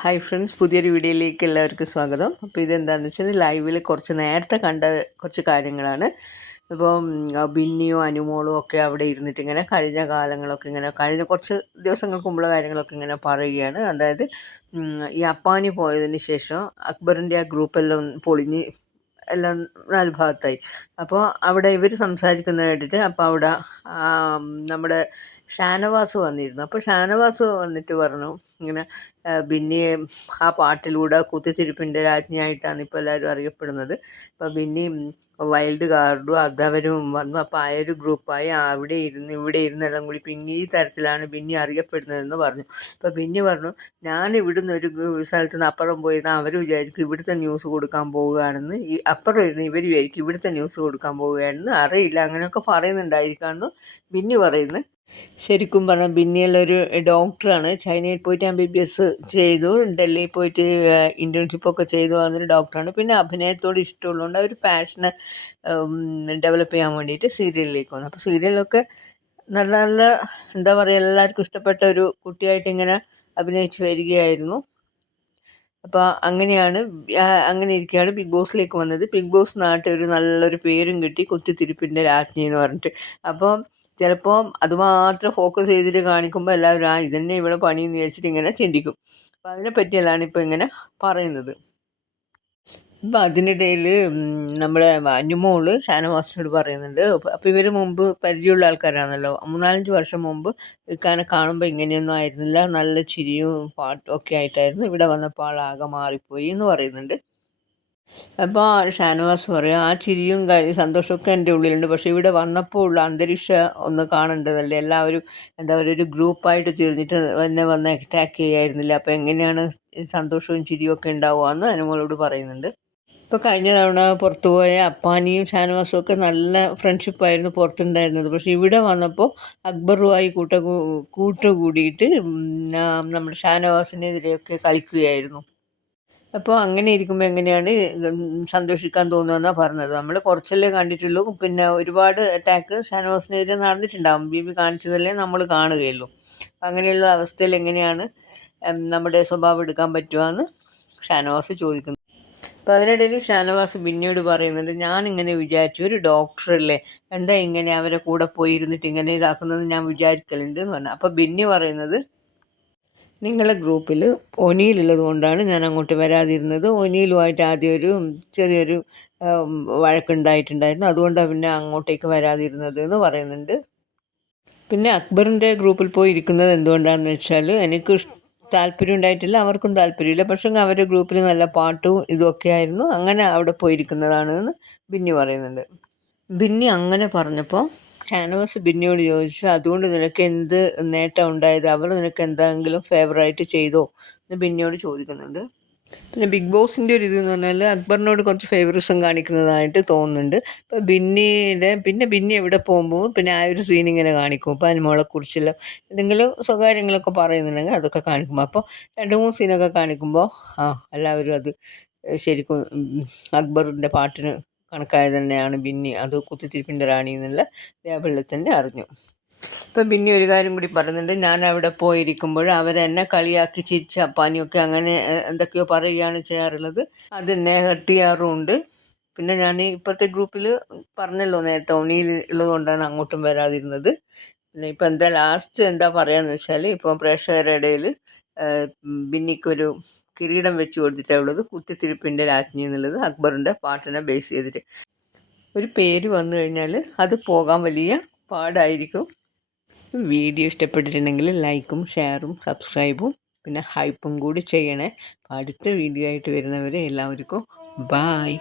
Hi friends പുതിയൊരു വീഡിയോയിലേക്ക് എല്ലാവർക്കും സ്വാഗതം. അപ്പോൾ ഇതെന്താണെന്ന് വെച്ചാൽ ലൈവിൽ കുറച്ച് നേരത്തെ കണ്ട കുറച്ച് കാര്യങ്ങളാണ്. ഇപ്പം ബിന്നിയോ അനുമോളോ ഒക്കെ അവിടെ ഇരുന്നിട്ട് ഇങ്ങനെ കഴിഞ്ഞ കാലങ്ങളൊക്കെ ഇങ്ങനെ കഴിഞ്ഞ കുറച്ച് ദിവസങ്ങൾക്ക് മുമ്പുള്ള കാര്യങ്ങളൊക്കെ ഇങ്ങനെ പറയുകയാണ്. അതായത് ഈ അപ്പാനി പോയതിന് ശേഷം അക്ബറിന്റെ ആ ഗ്രൂപ്പെല്ലാം പൊളിഞ്ഞ് എല്ലാം നാല് ഭാഗത്തായി. അപ്പോൾ അവിടെ ഇവർ സംസാരിക്കുന്നത് കേട്ടിട്ട് അപ്പോൾ അവിടെ നമ്മുടെ ഷാനവാസ് വന്നിരുന്നു. അപ്പോൾ ഷാനവാസ് വന്നിട്ട് പറഞ്ഞു ഇങ്ങനെ ബിന്നി ആ പാട്ടിലൂടെ കുത്തിത്തിരിപ്പിന്റെ രാജ്ഞിയായിട്ടാണ് ഇപ്പോൾ എല്ലാവരും അറിയപ്പെടുന്നത്. അപ്പോൾ ബിന്നി വൈൽഡ് കാർഡും അതവരും വന്നു. അപ്പോൾ ആ ഒരു ഗ്രൂപ്പായി അവിടെ ഇരുന്ന് ഇവിടെ ഇരുന്നെല്ലാം കൂടി പിന്നെ ഈ തരത്തിലാണ് ബിന്നി അറിയപ്പെടുന്നതെന്ന് പറഞ്ഞു. അപ്പോൾ ബിന്നി പറഞ്ഞു ഞാൻ ഇവിടുന്ന് ഒരു സ്ഥലത്ത് നിന്ന് അപ്പുറം പോയിരുന്ന അവർ വിചാരിക്കും ഇവിടുത്തെ ന്യൂസ് കൊടുക്കാൻ പോവുകയാണെന്ന്. ഈ അപ്പുറം ഇരുന്ന് ഇവർ വിചാരിക്കും ഇവിടുത്തെ ന്യൂസ് കൊടുക്കാൻ പോവുകയാണെന്ന്. അറിയില്ല അങ്ങനെയൊക്കെ പറയുന്നുണ്ടായിരിക്കാമെന്ന് ബിന്നി പറയുന്നു. ശരിക്കും പറഞ്ഞാൽ ബിന്നിയുള്ളൊരു ഡോക്ടറാണ്. ചൈനയിൽ പോയിട്ട് എം ബി ബി എസ് ചെയ്തു. ഡൽഹിയിൽ പോയിട്ട് ഇന്റേൺഷിപ്പൊക്കെ ചെയ്തു. വന്നൊരു ഡോക്ടറാണ്. പിന്നെ അഭിനയത്തോട് ഇഷ്ടമുള്ളതുകൊണ്ട് അവർ പാഷനെ ഡെവലപ്പ് ചെയ്യാൻ വേണ്ടിയിട്ട് സീരിയലിലേക്ക് വന്നു. അപ്പോൾ സീരിയലൊക്കെ നല്ല നല്ല എന്താ പറയുക എല്ലാവർക്കും ഇഷ്ടപ്പെട്ട ഒരു കുട്ടിയായിട്ട് ഇങ്ങനെ അഭിനയിച്ച് വരികയായിരുന്നു. അപ്പോൾ അങ്ങനെയാണ് അങ്ങനെ ഇരിക്കുകയാണ് ബിഗ് ബോസിലേക്ക് വന്നത്. ബിഗ് ബോസ് നാട്ടിൽ ഒരു നല്ലൊരു പേരും കിട്ടി കുത്തിത്തിരിപ്പിന്റെ രാജ്ഞി എന്ന് പറഞ്ഞിട്ട്. അപ്പോൾ ചിലപ്പോൾ അതുമാത്രം ഫോക്കസ് ചെയ്തിട്ട് കാണിക്കുമ്പോൾ എല്ലാവരും ആ ഇതന്നെ ഇവിടെ പണിയെന്ന് വിചാരിച്ചിട്ട് ഇങ്ങനെ ചിന്തിക്കും. അപ്പോൾ അതിനെ പറ്റിയല്ലാണ് ഇപ്പോൾ ഇങ്ങനെ പറയുന്നത്. അപ്പം അതിനിടയിൽ നമ്മുടെ അനുമോൾ ഷാനവാസിനോട് പറയുന്നുണ്ട് അപ്പോൾ ഇവർ മുമ്പ് പരിചയമുള്ള ആൾക്കാരാണല്ലോ. മൂന്നാലഞ്ച് വർഷം മുമ്പ് ഇക്കാനെ കാണുമ്പോൾ ഇങ്ങനെയൊന്നും ആയിരുന്നില്ല. നല്ല ചിരിയും പാട്ടും ഒക്കെ ആയിട്ടായിരുന്നു. ഇവിടെ വന്നപ്പോൾ ആളാകെ മാറിപ്പോയി എന്ന് പറയുന്നുണ്ട്. അപ്പോൾ ഷാനവാസ് പറയും ആ ചിരിയും സന്തോഷമൊക്കെ എന്റെ ഉള്ളിലുണ്ട്. പക്ഷേ ഇവിടെ വന്നപ്പോൾ ഉള്ള അന്തരീക്ഷം ഒന്ന് കാണേണ്ടതല്ലേ? എല്ലാവരും എന്താ പറയുക ഒരു ഗ്രൂപ്പായിട്ട് തിരിഞ്ഞിട്ട് എന്നെ വന്ന് അറ്റാക്ക് ചെയ്യായിരുന്നില്ല. അപ്പോൾ എങ്ങനെയാണ് സന്തോഷവും ചിരിയും ഒക്കെ ഉണ്ടാവുക എന്ന് അനുമോളോട് പറയുന്നുണ്ട്. ഇപ്പോൾ കഴിഞ്ഞ തവണ പുറത്തു പോയ അപ്പാനിയും ഷാനവാസും ഒക്കെ നല്ല ഫ്രണ്ട്ഷിപ്പായിരുന്നു പുറത്തുണ്ടായിരുന്നത്. പക്ഷേ ഇവിടെ വന്നപ്പോൾ അക്ബറുമായി കൂട്ട കൂട്ടുകൂടിയിട്ട് നമ്മുടെ ഷാനവാസിനെതിരെയൊക്കെ കളിക്കുകയായിരുന്നു. അപ്പോൾ അങ്ങനെ ഇരിക്കുമ്പോൾ എങ്ങനെയാണ് സന്തോഷിക്കാൻ തോന്നുമെന്നാണ് പറഞ്ഞത്. നമ്മൾ കുറച്ചല്ലേ കണ്ടിട്ടുള്ളൂ. പിന്നെ ഒരുപാട് അറ്റാക്ക് ഷാനവാസിനെതിരെ നടന്നിട്ടുണ്ടാകും ബി കാണിച്ചതല്ലേ നമ്മൾ കാണുകയുള്ളൂ. അങ്ങനെയുള്ള അവസ്ഥയിൽ എങ്ങനെയാണ് നമ്മുടെ സ്വഭാവം എടുക്കാൻ പറ്റുമെന്ന് ഷാനവാസ് ചോദിക്കുന്നു. അപ്പോൾ അതിനിടയിൽ ഷാനവാസ് പിന്നീട് പറയുന്നുണ്ട് ഞാനിങ്ങനെ വിചാരിച്ചു ഒരു ഡോക്ടറല്ലേ എന്താ ഇങ്ങനെ അവരെ കൂടെ പോയിരുന്നിട്ട് ഇങ്ങനെ ഇതാക്കുന്നത് ഞാൻ വിചാരിക്കലുണ്ട് എന്ന് പറഞ്ഞു. അപ്പോൾ ബിന്നി പറയുന്നത് നിങ്ങളുടെ ഗ്രൂപ്പിൽ ഒനിയിലുള്ളത് കൊണ്ടാണ് ഞാൻ അങ്ങോട്ട് വരാതിരുന്നത്. ഒനിയിലുമായിട്ട് ആദ്യം ഒരു ചെറിയൊരു വഴക്കുണ്ടായിട്ടുണ്ടായിരുന്നു. അതുകൊണ്ടാണ് പിന്നെ അങ്ങോട്ടേക്ക് വരാതിരുന്നത് എന്ന് പറയുന്നുണ്ട്. പിന്നെ അക്ബറിന്റെ ഗ്രൂപ്പിൽ പോയി ഇരിക്കുന്നത് എന്തുകൊണ്ടാണെന്ന് വെച്ചാൽ എനിക്ക് താല്പര്യം ഉണ്ടായിട്ടില്ല അവർക്കും താല്പര്യമില്ല. പക്ഷെ അവരുടെ ഗ്രൂപ്പിൽ നല്ല പാട്ടും ഇതൊക്കെ ആയിരുന്നു. അങ്ങനെ അവിടെ പോയിരിക്കുന്നതാണെന്ന് ബിന്നി പറയുന്നുണ്ട്. ബിന്നി അങ്ങനെ പറഞ്ഞപ്പോൾ ഷാനവാസ് ബിന്നിയോട് ചോദിച്ചു അതുകൊണ്ട് നിനക്ക് എന്ത് നേട്ടം ഉണ്ടായത്? അവർ നിനക്ക് എന്തെങ്കിലും ഫേവറായിട്ട് ചെയ്തോ? എന്ന് ബിന്നിയോട് ചോദിക്കുന്നുണ്ട്. പിന്നെ ബിഗ് ബോസിന്റെ ഒരു ഇതെന്ന് പറഞ്ഞാൽ അക്ബറിനോട് കുറച്ച് ഫേവറിസം കാണിക്കുന്നതായിട്ട് തോന്നുന്നുണ്ട്. ഇപ്പോൾ ബിന്നിയുടെ പിന്നെ ബിന്നി എവിടെ പോകുമ്പോൾ പിന്നെ ആ ഒരു സീൻ ഇങ്ങനെ കാണിക്കും. ഇപ്പോൾ അനുമോളെക്കുറിച്ചുള്ള എന്തെങ്കിലും സ്വകാര്യങ്ങളൊക്കെ പറയുന്നുണ്ടെങ്കിൽ അതൊക്കെ കാണിക്കും. അപ്പോൾ രണ്ട് മൂന്ന് സീനൊക്കെ കാണിക്കുമ്പോൾ ആ എല്ലാവരും അത് ശരിക്കും അക്ബറിന്റെ പാട്ടിന് കണക്കായത് തന്നെയാണ് ബിന്നി. അത് കുത്തിത്തിരിപ്പിന്റെ റാണി എന്നുള്ള ലേബിളിൽ തന്നെ അറിഞ്ഞു. ഇപ്പം പിന്നെ ഒരു കാര്യം കൂടി പറയുന്നുണ്ട്. ഞാൻ അവിടെ പോയിരിക്കുമ്പോൾ അവരെന്നെ കളിയാക്കി ചിരിച്ച അപ്പാനിയൊക്കെ അങ്ങനെ എന്തൊക്കെയോ പറയുകയാണ് ചെയ്യാറുള്ളത്. അതെന്നെ ഹർട്ട് ചെയ്യാറുമുണ്ട്. പിന്നെ ഞാൻ ഇപ്പോഴത്തെ ഗ്രൂപ്പിൽ പറഞ്ഞല്ലോ നേരത്തെ ഒണിയിൽ ഉള്ളതുകൊണ്ടാണ് അങ്ങോട്ടും വരാതിരുന്നത്. പിന്നെ ഇപ്പം എന്താ ലാസ്റ്റ് എന്താ പറയാന്ന് വെച്ചാൽ ഇപ്പം പ്രേക്ഷകരുടെ ഇടയിൽ ബിന്നിക്കൊരു കിരീടം വെച്ച് കൊടുത്തിട്ടുള്ളത് കുത്തിത്തിരിപ്പിന്റെ രാജ്ഞി എന്നുള്ളത് അക്ബറിന്റെ പാട്ടിനെ ബേസ് ചെയ്തിട്ട്. ഒരു പേര് വന്നു കഴിഞ്ഞാൽ അത് പോകാൻ വലിയ പാടായിരിക്കും. വീഡിയോ ഇഷ്ടപ്പെട്ടിട്ടുണ്ടെങ്കിൽ ലൈക്കും ഷെയറും സബ്സ്ക്രൈബും പിന്നെ ഹൈപ്പും കൂടി ചെയ്യണേ. അടുത്ത വീഡിയോ ആയിട്ട് വരുന്നവരെ എല്ലാവർക്കും ബായ്